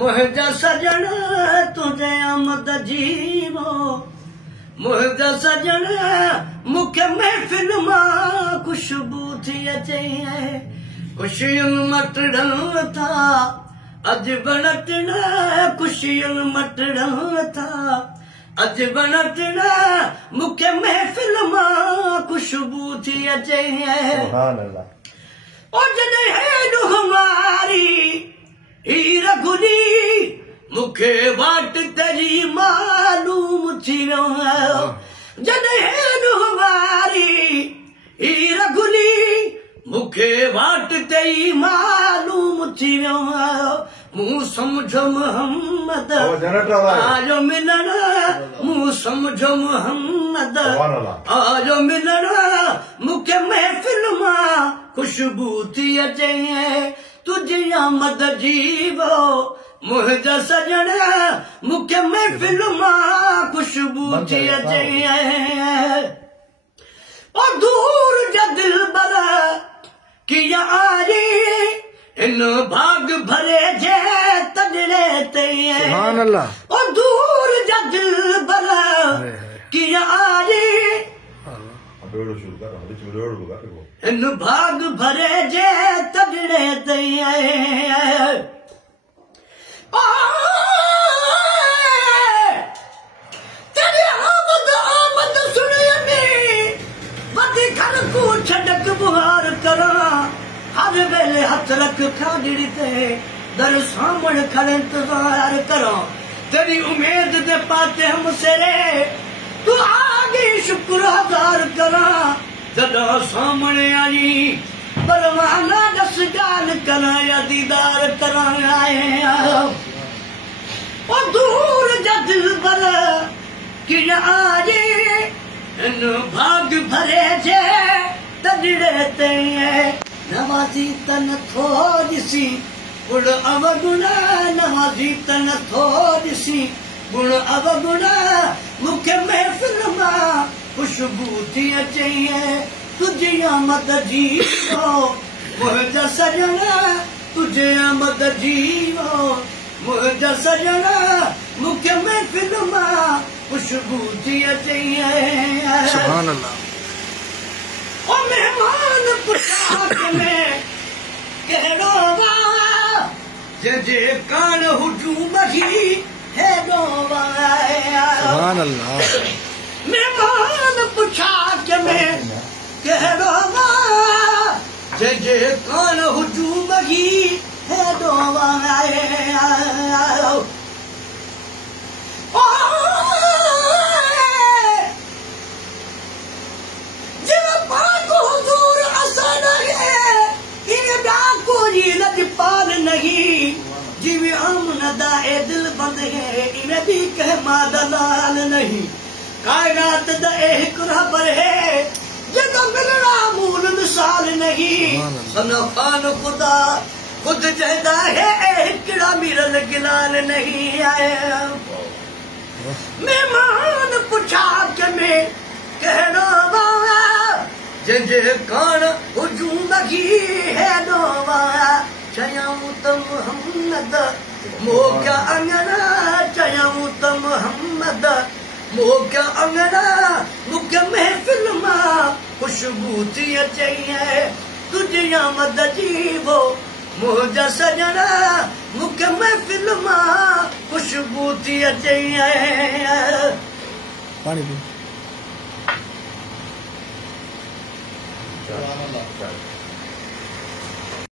मुझा सजन तुझे आमद जीवो मुझा सजन मुख्य महफिल मां खुशबू थी अचे खुशियुनि मटड़न था अज बनटन खुशियुनि मटड़न था अज बनटन मुख्य महफिल मां खुशबू थी अचे ओ जॾहिं हमारी हीर गुली मुखे वाट तेरी मालूम थी वियो जॾहिं हमारी हीर गुली मुखे वाट तेरी मालूम थी वियो मूं समझो मोहम्मद आजो मिलण मूं समझो मोहम्मद आजो मिलण मुखे महफिल मां खुशबू थी अचे तुझी आमद जीवो मुझा सजन मुख्य महफिल मां खुशबू थी अचे ओ दूर जा दिलबर किया आरी इन भाग भरे जे तगड़े ते सुभान अल्लाह ओ दूर जा दिलबर किया आरी इन भाग भरे जे तगड़े ते तेरी आमद सुनियनी वधी घर को छडक बुहार करा हर वेले हथ रख खाड़ी ते दर सामने खड़े इंतजार करो तेरी उम्मीद दे पाते हम सेरे तू आगे शुक्र हजार करा जदा सामने आई परवाना दस गाल करा या दीदार करा आए ओ दूर जा दिलबर कि आजे इन भाग भरे जे तगड़े ते नवाजी तन थोड़ी गुण अवगुणा नवाजी तन थोड़ी गुण अवगुणा मुख्य महफिल मां खुशबू थी अचे तुझी आमद जीवो मुझा सजन तुझे आमद जीवो मुझा सजन मुख्य महफिल मां खुशबू थी अचे सुभान अल्लाह ओ मेहमान पुछाक में कहिड़ो वा जे कान हुजूम ही हेॾो वा सुभान अल्लाह मेहमान पुछाक में कहिड़ो वा जे कान हुजूम ही हेॾो वा नहीं जिवे आमनदा ए दिल बंद है इन्हें भी कह मादलाल नहीं कायनात दा एक रबर है जदों मिलना मूल मिसाल नहीं सनफान खुदा खुद जहदा है एकड़ा मिरल गिलाल नहीं आया मेहमान पुछा के में कहना बावा जे कान हुजूम की है दोवा चयाऊं त मोहम्मद मोक्या अंगना चयाऊं त मोहम्मद मोक्या अंगना मुख्य महफिल मां खुशबू थी अचे तुझी आमद जीवो मुझा सजना मुख्य महफिल मां खुशबू थी अचे पानी पी